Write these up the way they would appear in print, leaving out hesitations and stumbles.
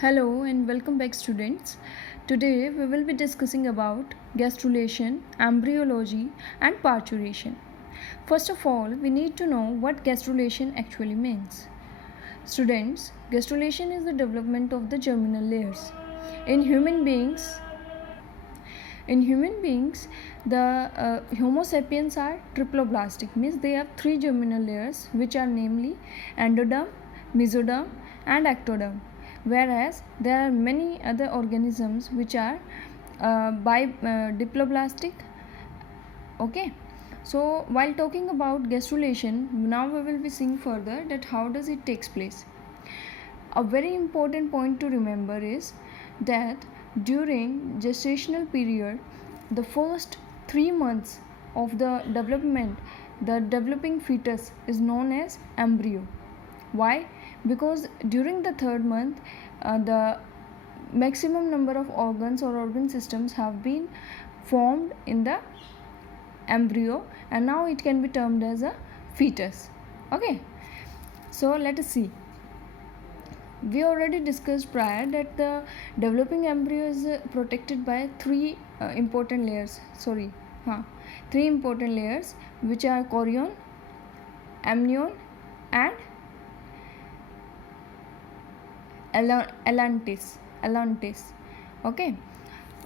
Hello and welcome back, students. Today we will be discussing about gastrulation, embryology and parturition. First of all, we need to know what gastrulation actually means. Students, gastrulation is the development of the germinal layers. In human beings, the Homo sapiens are triploblastic, means they have three germinal layers, which are namely endoderm, mesoderm, and ectoderm. Whereas there are many other organisms which are diploblastic. Okay. So while talking about gastrulation, now we will be seeing further that how does it takes place. A very important point to remember is that during gestational period, the first 3 months of the development, the developing fetus is known as embryo. Why? Because during the third month, the maximum number of organs or organ systems have been formed in the embryo, and now it can be termed as a fetus. Okay, so let us see. We already discussed prior that the developing embryo is protected by three important layers. Three important layers, which are chorion, amnion, and allantes. Okay,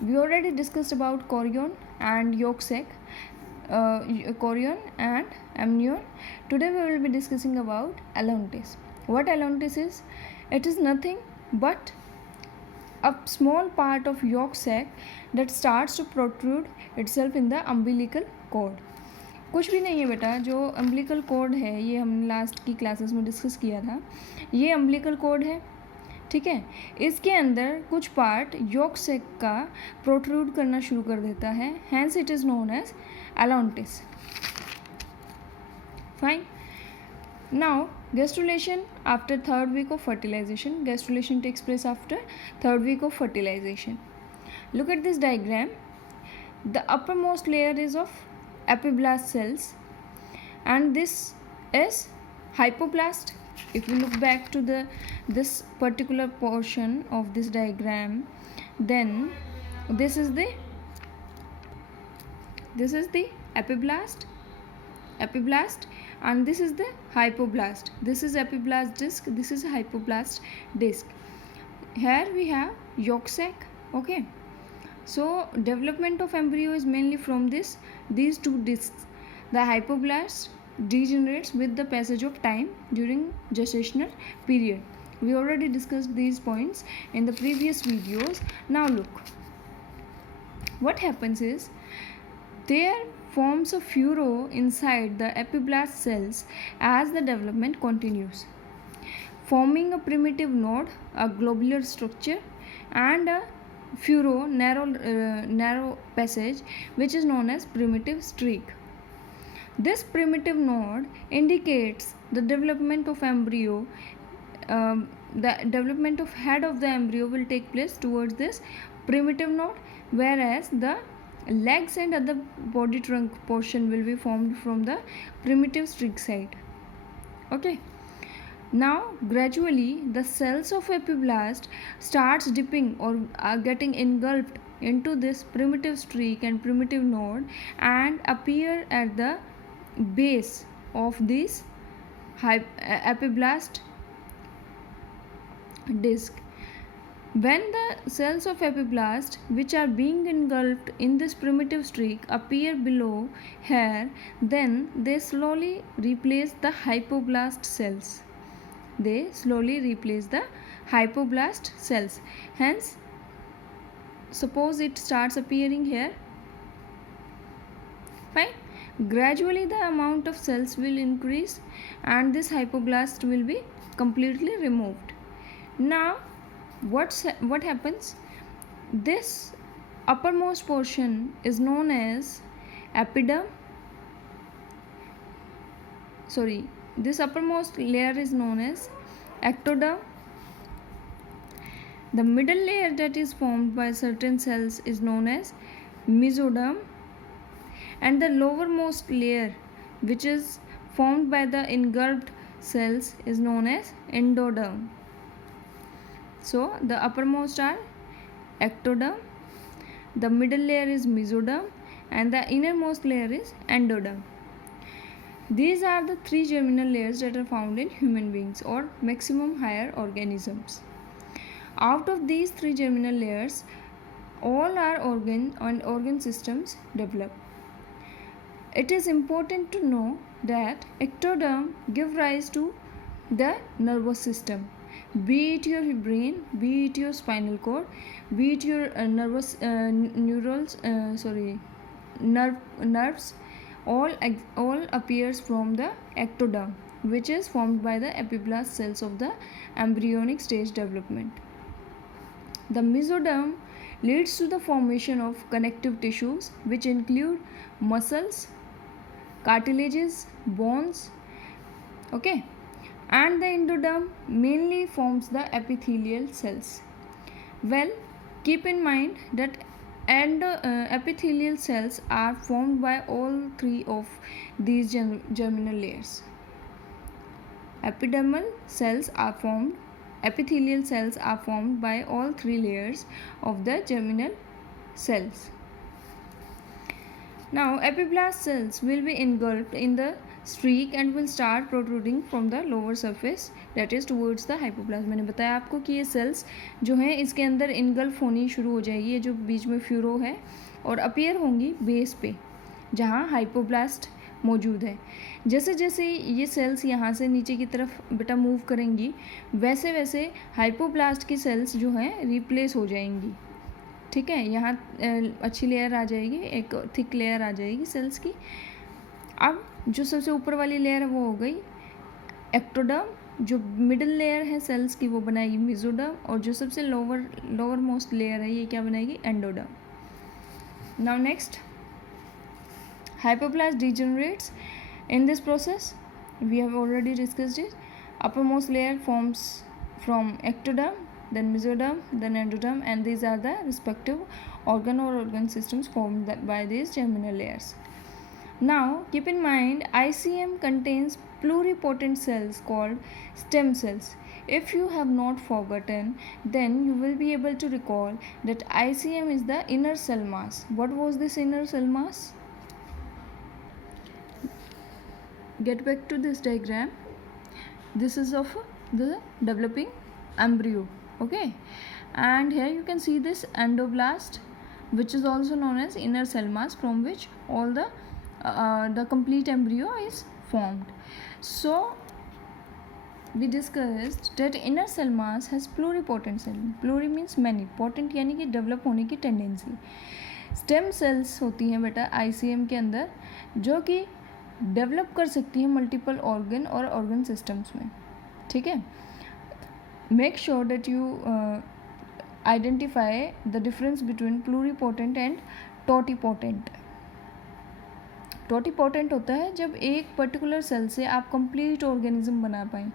we already discussed about chorion and yolk sac, chorion and amnion. Today we will be discussing about allantes. What allantes is? It is nothing but a small part of yolk sac that starts to protrude itself in the umbilical cord. कुछ भी नहीं है बेटा, जो umbilical cord है ये हमने लास्ट की क्लासेस में डिस्कस किया था. ये अम्बिलिकल कोड है, ठीक है. इसके अंदर कुछ पार्ट यॉक सेक का प्रोट्रूड करना शुरू कर देता है, hence it is known as allantes. Fine. Now, gastrulation after third week of fertilization. Gastrulation takes place after third week of fertilization. Look at this diagram. The uppermost layer is of epiblast cells, and this is hypoblast. If you look back to this particular portion of this diagram, then this is the epiblast, and this is the hypoblast. This is epiblast disc, this is hypoblast disc. Here we have yolk sac. Okay, so development of embryo is mainly from these two discs. The hypoblast degenerates with the passage of time during gestational period. We already discussed these points in the previous videos. Now look, what happens is there forms a furrow inside the epiblast cells as the development continues, forming a primitive node, a globular structure, and a furrow, narrow passage, which is known as primitive streak. This primitive node indicates the development of embryo. The development of head of the embryo will take place towards this primitive node, whereas the legs and other body trunk portion will be formed from the primitive streak side. Okay. Now gradually the cells of epiblast starts dipping or are getting engulfed into this primitive streak and primitive node and appear at the base of this epiblast disc. When the cells of epiblast, which are being engulfed in this primitive streak, appear below here, then they slowly replace the hypoblast cells. Hence, suppose it starts appearing here. Fine. Gradually the amount of cells will increase and this hypoblast will be completely removed. Now what happens? This uppermost portion is known as epiderm. This uppermost layer is known as ectoderm. The middle layer that is formed by certain cells is known as mesoderm, and the lowermost layer, which is formed by the engulfed cells, is known as endoderm. So the uppermost are ectoderm, the middle layer is mesoderm, and the innermost layer is endoderm. These are the three germinal layers that are found in human beings or maximum higher organisms. Out of these three germinal layers, all our organ and organ systems develop. It is important to know that ectoderm give rise to the nervous system, be it your brain, be it your spinal cord, be it your nerves, all appears from the ectoderm, which is formed by the epiblast cells of the embryonic stage development. The mesoderm leads to the formation of connective tissues, which include muscles, cartilages, bones, okay, and the endoderm mainly forms the epithelial cells. Well, keep in mind that epithelial cells are formed by all three of these germinal layers. Epithelial cells are formed by all three layers of the germinal cells. Now, epiblast cells will be engulfed in the streak and will start protruding from the lower surface, that is towards the hypoblast. मैंने बताया आपको कि ये cells जो हैं इसके अंदर engulf होनी शुरू हो जाएगी, ये जो बीच में फ्यूरो है, और अपीयर होंगी बेस पे जहाँ हाइपोब्लास्ट मौजूद है. जैसे जैसे ये सेल्स यहाँ से नीचे की तरफ बेटा मूव करेंगी, वैसे वैसे हाइपोब्लास्ट की सेल्स जो हैं रिप्लेस हो जाएंगी. ठीक है, यहाँ अच्छी लेयर आ जाएगी, एक थिक लेयर आ जाएगी सेल्स की. अब जो सबसे ऊपर वाली लेयर है वो हो गई एक्टोडर्म, जो मिडिल लेयर है सेल्स की वो बनाएगी मेसोडर्म, और जो सबसे लोअर मोस्ट लेयर है ये क्या बनाएगी, endoderm. Now next, hypoblast degenerates. In this process, we have already discussed it. Uppermost layer forms from ectoderm, then mesoderm, then endoderm, and these are the respective organ systems formed by these germinal layers. Now, keep in mind, ICM contains pluripotent cells called stem cells. If you have not forgotten, then you will be able to recall that ICM is the inner cell mass. What was this inner cell mass? Get back to this diagram. This is of the developing embryo, okay, and here you can see this endoblast, which is also known as inner cell mass, from which all the complete embryo is formed. So we discussed that inner cell mass has pluripotent cell. Pluri means many, potent यानी कि डेवलप होने की tendency. Stem cells होती हैं बेटा ICM के अंदर, जो कि डेवलप कर सकती हैं मल्टीपल ऑर्गन और ऑर्गन सिस्टम्स में. ठीक है, make sure that you identify the difference between pluripotent and totipotent. Totipotent होता है जब एक पर्टिकुलर सेल से आप कंप्लीट ऑर्गेनिज्म बना पाएँ.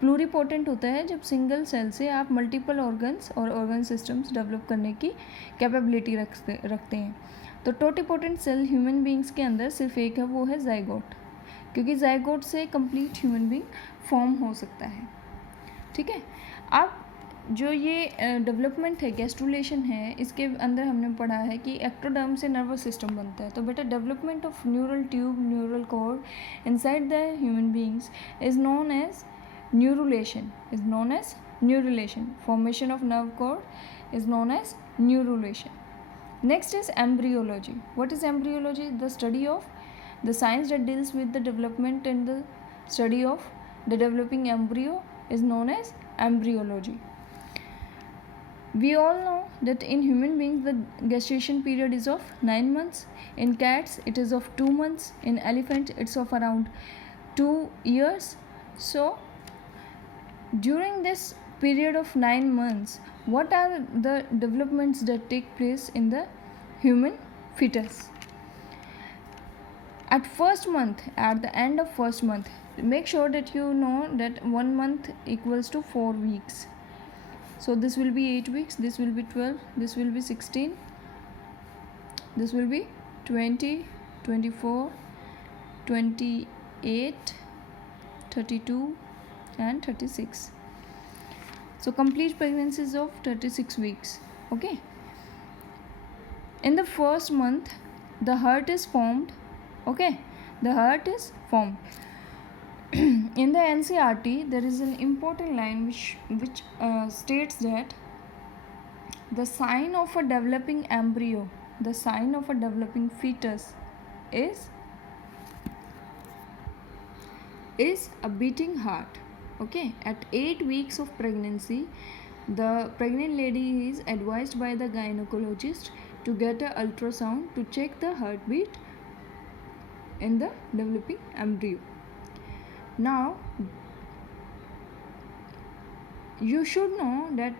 प्लूरीपोटेंट होता है जब सिंगल सेल से आप मल्टीपल ऑर्गन्स और ऑर्गन सिस्टम्स डेवलप करने की कैपेबिलिटी रखते हैं. तो टोटीपोटेंट सेल ह्यूमन बींग्स के अंदर सिर्फ एक है, वो है जाइगोट, क्योंकि जाइगोट से कंप्लीट ह्यूमन बींग फॉर्म हो सकता है. ठीक है, अब जो ये डेवलपमेंट है, गैस्ट्रुलेशन है, इसके अंदर हमने पढ़ा है कि एक्टोडर्म से नर्वस सिस्टम बनता है. तो बेटा development of neural tube, neural cord inside the human beings is known as neurulation. Formation of nerve cord is known as neurulation. Next is embryology. What is embryology? The study of the science that deals with the development and the study of the developing embryo is known as embryology. We all know that in human beings the gestation period is of 9 months. In cats it is of 2 months. In elephant it's of around 2 years. So during this period of 9 months, what are the developments that take place in the human fetus? At first month, at the end of first month, make sure that you know that 1 month equals to 4 weeks. So this will be 8 weeks, this will be 12, this will be 16, this will be 20, 24, 28, 32 and 36. So complete pregnancy is of 36 weeks. Okay. In the first month, the heart is formed. Okay, the heart is formed. In the NCRT, there is an important line which states that the sign of a developing embryo, the sign of a developing fetus, is a beating heart. Okay, at 8 weeks of pregnancy, the pregnant lady is advised by the gynecologist to get an ultrasound to check the heartbeat in the developing embryo. Now, you should know that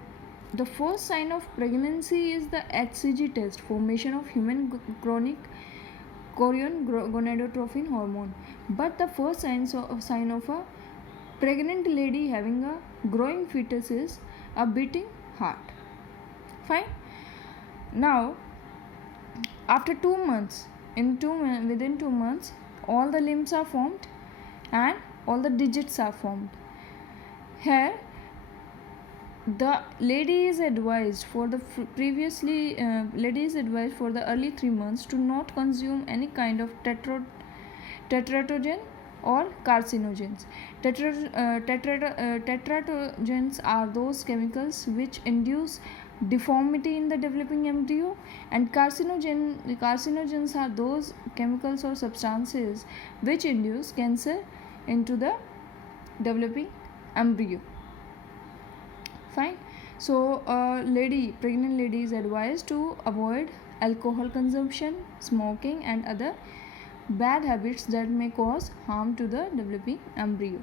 the first sign of pregnancy is the HCG test, formation of human chronic chorion gonadotrophin hormone. But the first sign of a pregnant lady having a growing fetus is a beating heart. Fine. Now, after 2 months, within 2 months, all the limbs are formed and all the digits are formed. Here, the lady is advised for the early 3 months to not consume any kind of tetratogen or carcinogens. Tetratogens are those chemicals which induce deformity in the developing embryo, and carcinogens are those chemicals or substances which induce cancer into the developing embryo. Fine. So pregnant lady is advised to avoid alcohol consumption, smoking and other bad habits that may cause harm to the developing embryo.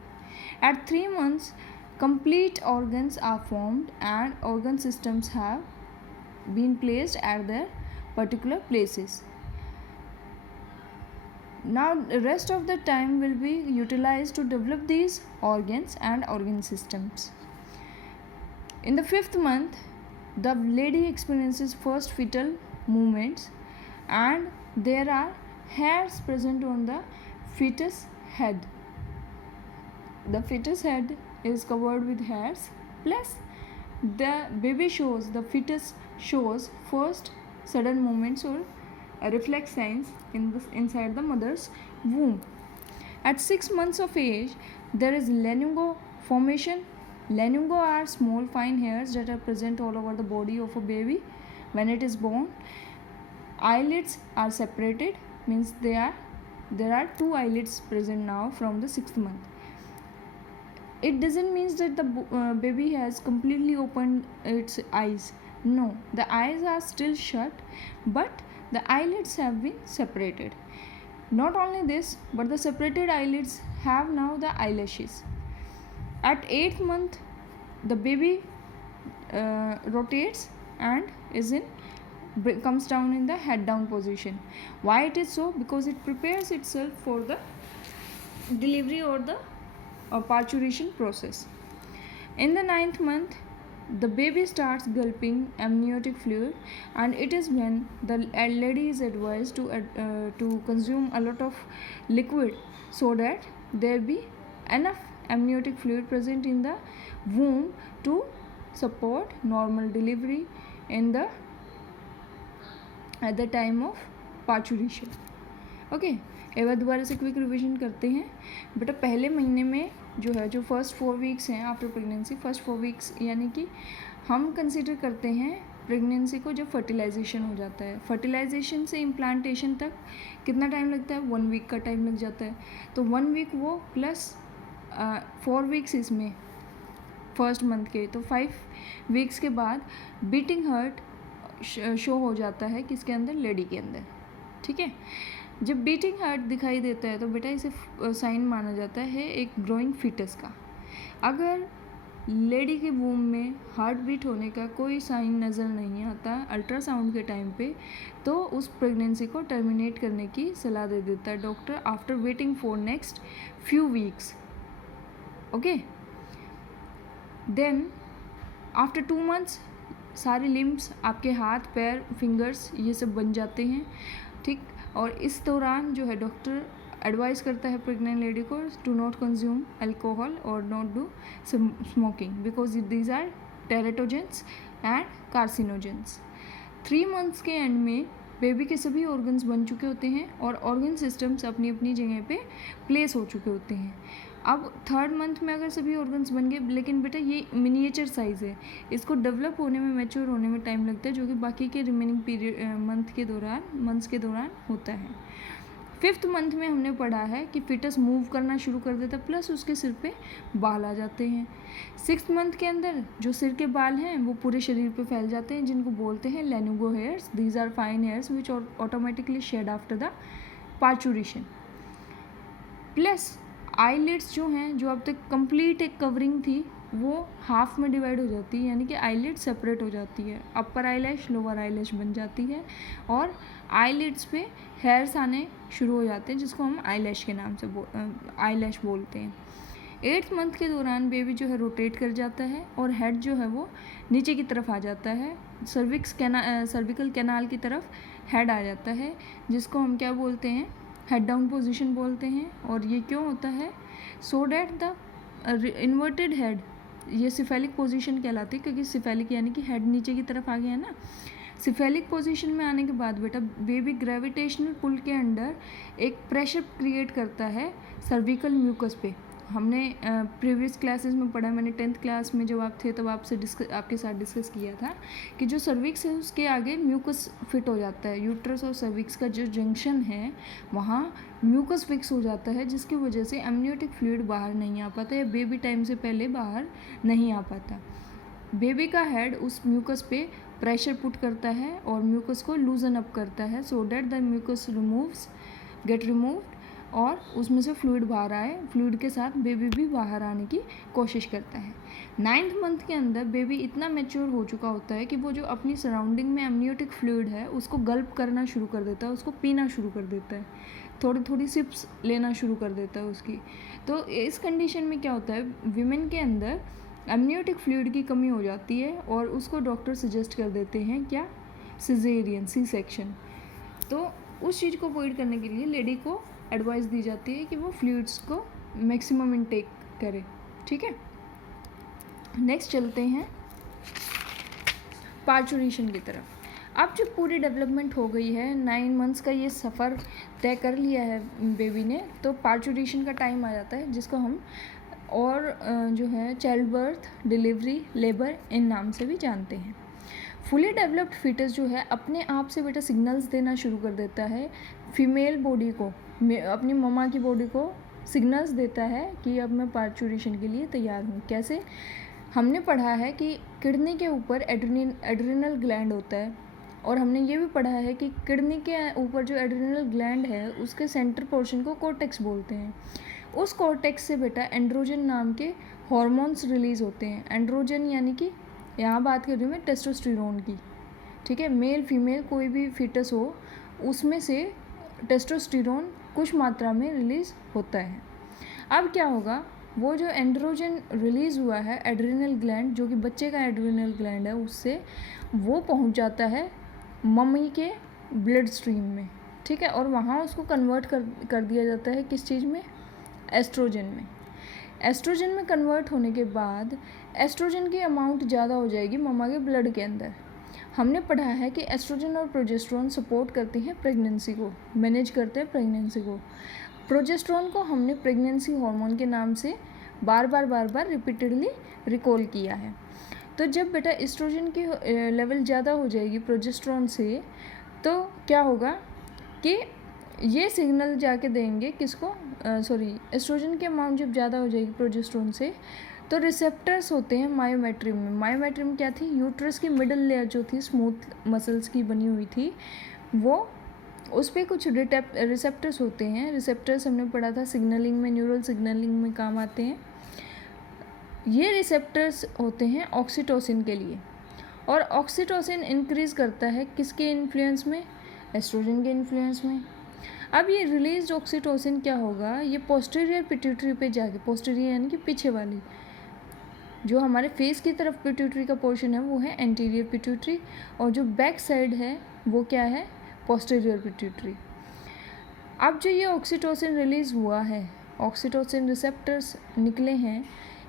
At 3 months, complete organs are formed and organ systems have been placed at their particular places. Now, the rest of the time will be utilized to develop these organs and organ systems. In the 5th month, the lady experiences first fetal movements, and there are hairs present on the fetus head. The fetus head is covered with hairs, plus the fetus shows first sudden movements or reflex signs inside the mother's womb. At 6 months of age, there is lanugo formation. Lanugo are small fine hairs that are present all over the body of a baby when it is born. Eyelids are separated, means there are 2 eyelids present now from the 6th month. It doesn't mean that the baby has completely opened its eyes. No, the eyes are still shut, but the eyelids have been separated. Not only this, but the separated eyelids have now the eyelashes. At 8th month, the baby rotates and comes down in the head down position. Why it is so? Because it prepares itself for the delivery or the parturition process. In the 9th month, the baby starts gulping amniotic fluid, and it is when the lady is advised to consume a lot of liquid so that there be enough amniotic fluid present in the womb to support normal delivery at the time of parturition. Okay, एक बार दोबारा से quick revision करते हैं बेटा. पहले महीने में जो फर्स्ट 4 वीक्स हैं आफ्टर प्रेगनेंसी, फर्स्ट 4 वीक्स यानी कि हम कंसिडर करते हैं प्रेगनेंसी को जब फर्टिलाइजेशन हो जाता है. फर्टिलाइजेशन से इम्प्लांटेशन तक कितना टाइम लगता है? 1 वीक का टाइम लग जाता है. तो 1 वीक वो प्लस 4 वीक्स इसमें फर्स्ट मंथ के, तो 5 वीक्स के बाद बीटिंग हार्ट शो हो जाता है किसके अंदर? लेडी के अंदर. ठीक है. जब बीटिंग हार्ट दिखाई देता है तो बेटा इसे साइन माना जाता है एक ग्रोइंग फीटस का. अगर लेडी के वूम में हार्ट बीट होने का कोई साइन नज़र नहीं आता अल्ट्रासाउंड के टाइम पे, तो उस प्रेगनेंसी को टर्मिनेट करने की सलाह दे देता है doctor after waiting for next few weeks. Okay. Then after 2 months सारे लिम्स, आपके हाथ पैर फिंगर्स ये सब बन जाते हैं. ठीक. और इस दौरान जो है डॉक्टर एडवाइस करता है प्रेग्नेंट लेडी को टू नॉट कंज्यूम अल्कोहल और not do smoking because these are teratogens and carcinogens. 3 months के एंड में बेबी के सभी ऑर्गन्स बन चुके होते हैं और ऑर्गन सिस्टम्स अपनी अपनी जगह पे प्लेस हो चुके होते हैं। अब 3rd मंथ में अगर सभी ऑर्गन्स बन गए, लेकिन बेटा ये मिनिएचर साइज़ है, इसको डेवलप होने में, मैच्योर होने में टाइम लगता है, जो कि बाकी के रिमेनिंग पीरियड मंथ्स के दौरान होता है। 5th मंथ में हमने पढ़ा है कि फिटस मूव करना शुरू कर देता है, प्लस उसके सिर पे बाल आ जाते हैं। 6th मंथ के अंदर जो सिर के बाल हैं वो पूरे शरीर पे फैल जाते हैं, जिनको बोलते हैं lanugo hairs. These are fine hairs which automatically shed after the parturition. Plus eyelids जो हैं, जो अब तक कंप्लीट एक कवरिंग थी, वो हाफ में डिवाइड हो जाती है, यानी कि आईलिड सेपरेट हो जाती है। अपर आईलैश, लोअर आईलैश बन जाती है और आईलिड्स पे हेयर्स आने शुरू हो जाते हैं, जिसको हम आईलैश के नाम से आईलैश बोलते हैं। 8th मंथ के दौरान बेबी जो है रोटेट कर जाता है और हेड जो है वो नीचे की तरफ आ जाता है, सर्विकल कैनाल की तरफ हेड आ जाता है, जिसको हम क्या बोलते हैं, हेड डाउन पोजीशन बोलते हैं। और ये क्यों होता है? So that the inverted head, ये सिफेलिक पोजीशन कहलाती है, क्योंकि सिफेलिक यानी कि हेड नीचे की तरफ आ गया है ना। सिफेलिक पोजीशन में आने के बाद बेटा बेबी ग्रेविटेशनल पुल के अंडर एक प्रेशर क्रिएट करता है सर्विकल म्यूकस पे। हमने प्रीवियस क्लासेस में पढ़ा, मैंने 10th क्लास में जब आप थे तब आपके साथ डिस्कस किया था कि जो सर्विक्स है उसके आगे म्यूकस फिट हो जाता है। यूट्रस और सर्विक्स का जो जंक्शन है वहाँ म्यूकस फिक्स हो जाता है, जिसकी वजह से एमनियोटिक फ्लूइड बाहर नहीं आ पाता या बेबी टाइम से पहले बाहर नहीं आ पाता। बेबी का हेड उस म्यूकस पे प्रेशर पुट करता है और म्यूकस को लूजन अप करता है, so that the mucus get removed और उसमें से फ्लूइड बाहर आए। फ्लूइड के साथ बेबी भी बाहर आने की कोशिश करता है। 9th मंथ के अंदर बेबी इतना मैच्योर हो चुका होता है कि वो जो अपनी सराउंडिंग में एमनियोटिक फ्लूइड है उसको गल्प करना शुरू कर देता है, उसको पीना शुरू कर देता है, थोड़ी थोड़ी सिप्स लेना शुरू कर देता है उसकी। तो इस कंडीशन में क्या होता है, विमेन के अंदर एमनियोटिक फ्लूइड की कमी हो जाती है और उसको डॉक्टर सजेस्ट कर देते हैं क्या, सिजेरियन, सी सेक्शन। तो उस चीज़ को अवॉइड करने के लिए लेडी को एडवाइस दी जाती है कि वो फ्लूइड्स को मैक्सिमम इनटेक करे। ठीक है, नेक्स्ट चलते हैं पार्चुरेशन की तरफ। अब जो पूरी डेवलपमेंट हो गई है, 9 मंथ्स का ये सफ़र तय कर लिया है बेबी ने, तो पार्चुरेशन का टाइम आ जाता है, जिसको हम और जो है child birth, delivery, labour in नाम से भी जानते हैं। फुली डेवलप्ड फीटस जो है अपने आप से बेटा सिग्नल्स देना शुरू कर देता है फीमेल बॉडी को, अपनी मम्मा की बॉडी को सिग्नल्स देता है कि अब मैं पार्चुरेशन के लिए तैयार हूँ। कैसे? हमने पढ़ा है कि किडनी के ऊपर एड्रिनल ग्लैंड होता है और हमने ये भी पढ़ा है कि किडनी के ऊपर जो एड्रिनल ग्लैंड है उसके सेंटर पोर्शन को कॉर्टेक्स बोलते हैं। उस कॉर्टेक्स से बेटा एंड्रोजन नाम के हॉर्मोन्स रिलीज़ होते हैं। एंड्रोजन यानी कि यहाँ बात कर रही हूँ मैं टेस्टोस्टेरोन की। ठीक है, मेल फीमेल कोई भी फीटस हो उसमें से टेस्टोस्टेरोन कुछ मात्रा में रिलीज़ होता है। अब क्या होगा, वो जो एंड्रोजन रिलीज़ हुआ है एड्रिनल ग्लैंड, जो कि बच्चे का एड्रिनल ग्लैंड है, उससे वो पहुंच जाता है मम्मी के ब्लड स्ट्रीम में। ठीक है, और वहाँ उसको कन्वर्ट कर दिया जाता है किस चीज़ में, एस्ट्रोजन में। एस्ट्रोजन में कन्वर्ट होने के बाद एस्ट्रोजन की अमाउंट ज़्यादा हो जाएगी मम्मा के ब्लड के अंदर। हमने पढ़ा है कि एस्ट्रोजन और प्रोजेस्टेरोन सपोर्ट करते हैं प्रेगनेंसी को, मैनेज करते हैं प्रेगनेंसी को। प्रोजेस्टेरोन को हमने प्रेगनेंसी हार्मोन के नाम से बार बार रिपीटेडली रिकॉल किया है। तो जब बेटा एस्ट्रोजन की लेवल ज़्यादा हो जाएगी प्रोजेस्टेरोन से, तो क्या होगा कि ये सिग्नल जाके देंगे किसको, एस्ट्रोजन की अमाउंट जब ज़्यादा हो जाएगी प्रोजेस्टेरोन से, तो रिसेप्टर्स होते हैं मायोमेट्रियम में। मायोमेट्रियम क्या थी, यूट्रस की मिडल लेयर जो थी स्मूथ मसल्स की बनी हुई थी, वो उस पर कुछ रिसेप्टर्स होते हैं। रिसेप्टर्स हमने पढ़ा था सिग्नलिंग में, न्यूरल सिग्नलिंग में काम आते हैं। ये रिसेप्टर्स होते हैं ऑक्सीटोसिन के लिए, और ऑक्सीटोसिन इंक्रीज़ करता है किसके इन्फ्लुएंस में, एस्ट्रोजन के इन्फ्लुएंस में। अब ये रिलीज ऑक्सीटोसिन क्या होगा, ये पोस्टीरियर पिट्यूटरी पे जाके, पोस्टीरियर यानी कि पीछे वाली, जो हमारे फेस की तरफ पिट्यूटरी का पोर्शन है वो है एंटीरियर पिट्यूटरी, और जो बैक साइड है वो क्या है, पोस्टीरियर पिट्यूटरी। अब जो ये ऑक्सीटोसिन रिलीज़ हुआ है, ऑक्सीटोसिन रिसेप्टर्स निकले हैं,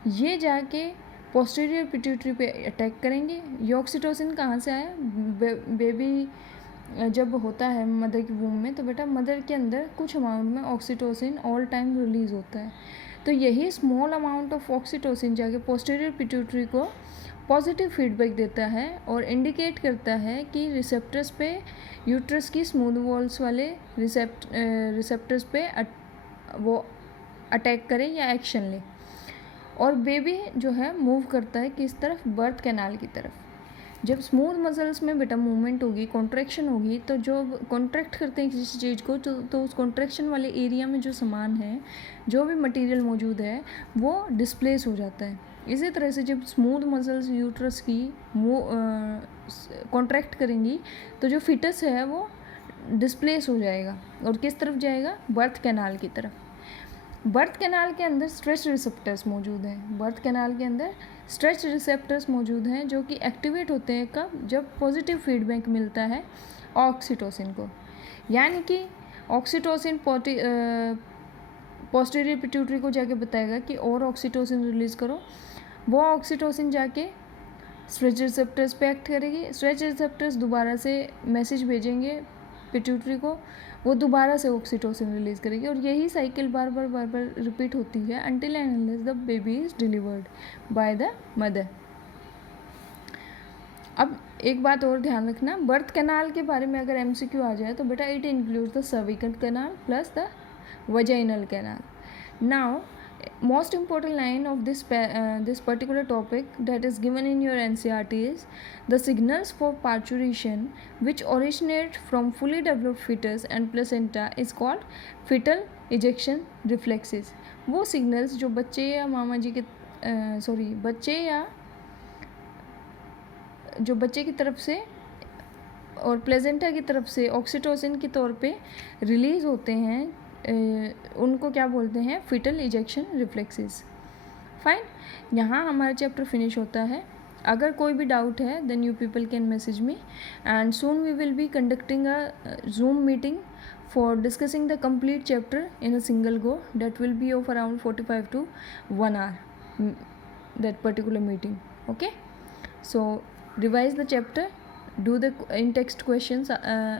ये जाके पोस्टीरियर पिट्यूटरी पे अटैक करेंगे। ये ऑक्सीटोसिन कहाँ से आया? बेबी जब होता है मदर की वूम में, तो बेटा मदर के अंदर कुछ अमाउंट में ऑक्सीटोसिन ऑल टाइम रिलीज होता है। तो यही स्मॉल अमाउंट ऑफ ऑक्सीटोसिन जाके पोस्टीरियर पिट्यूटरी को पॉजिटिव फीडबैक देता है और इंडिकेट करता है कि रिसेप्टर्स पे, यूट्रस की स्मूथ वॉल्स वाले रिसेप्टर्स पे वो अटैक करे या एक्शन ले। और बेबी जो है मूव करता है किस तरफ? बर्थ कैनाल की तरफ। जब स्मूथ मसल्स में बेटा मूवमेंट होगी, कॉन्ट्रैक्शन होगी, तो जो कॉन्ट्रैक्ट करते हैं किसी चीज़ को, तो उस कॉन्ट्रैक्शन वाले एरिया में जो सामान है, जो भी मटेरियल मौजूद है, वो डिस्प्लेस हो जाता है। इसी तरह से जब स्मूथ मसल्स यूट्रस की कॉन्ट्रैक्ट करेंगी, तो जो फिटस है वो डिस्प्लेस हो जाएगा और किस तरफ जाएगा? बर्थ कैनाल की तरफ। बर्थ कैनाल के अंदर स्ट्रेच रिसेप्टर्स मौजूद हैं। बर्थ कैनाल के अंदर स्ट्रेच रिसेप्टर्स मौजूद हैं जो कि एक्टिवेट होते हैं कब? जब पॉजिटिव फीडबैक मिलता है ऑक्सीटोसिन को। यानी कि ऑक्सीटोसिन पोस्टीरियर पिट्यूटरी को जाके बताएगा कि और ऑक्सीटोसिन रिलीज़ करो। वो ऑक्सीटोसिन जाके स्ट्रेच रिसेप्टर्स पे एक्ट करेगी। स्ट्रेच रिसेप्टर्स दोबारा से मैसेज भेजेंगे पिट्यूटरी को, वो दोबारा से ऑक्सीटोसिन रिलीज़ करेगी और यही साइकिल बार बार रिपीट होती है until and unless the baby is delivered by the mother. अब एक बात और ध्यान रखना, बर्थ कैनाल के बारे में अगर एमसीक्यू आ जाए तो बेटा it includes the cervical canal plus the vaginal canal. Now most important line of this particular topic that is given in your NCERT is the signals for parturition which originate from fully developed fetus and placenta is called fetal ejection reflexes। वो signals जो बच्चे या मामा जी के बच्चे की तरफ से और प्लेजेंटा की तरफ से ऑक्सीटोसिन के तौर पे रिलीज़ होते हैं, उनको क्या बोलते हैं? Foetal ejection reflexes. फाइन, यहाँ हमारा चैप्टर फिनिश होता है। अगर कोई भी डाउट है then you people can message me and soon we will be conducting a Zoom meeting for discussing the complete chapter in a single go. That will be of around 45 to 1 hour, that particular meeting. Okay, so revise the chapter, do the in-text questions,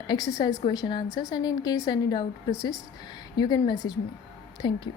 exercise question answers, and in case any doubt persists, you can message me. Thank you.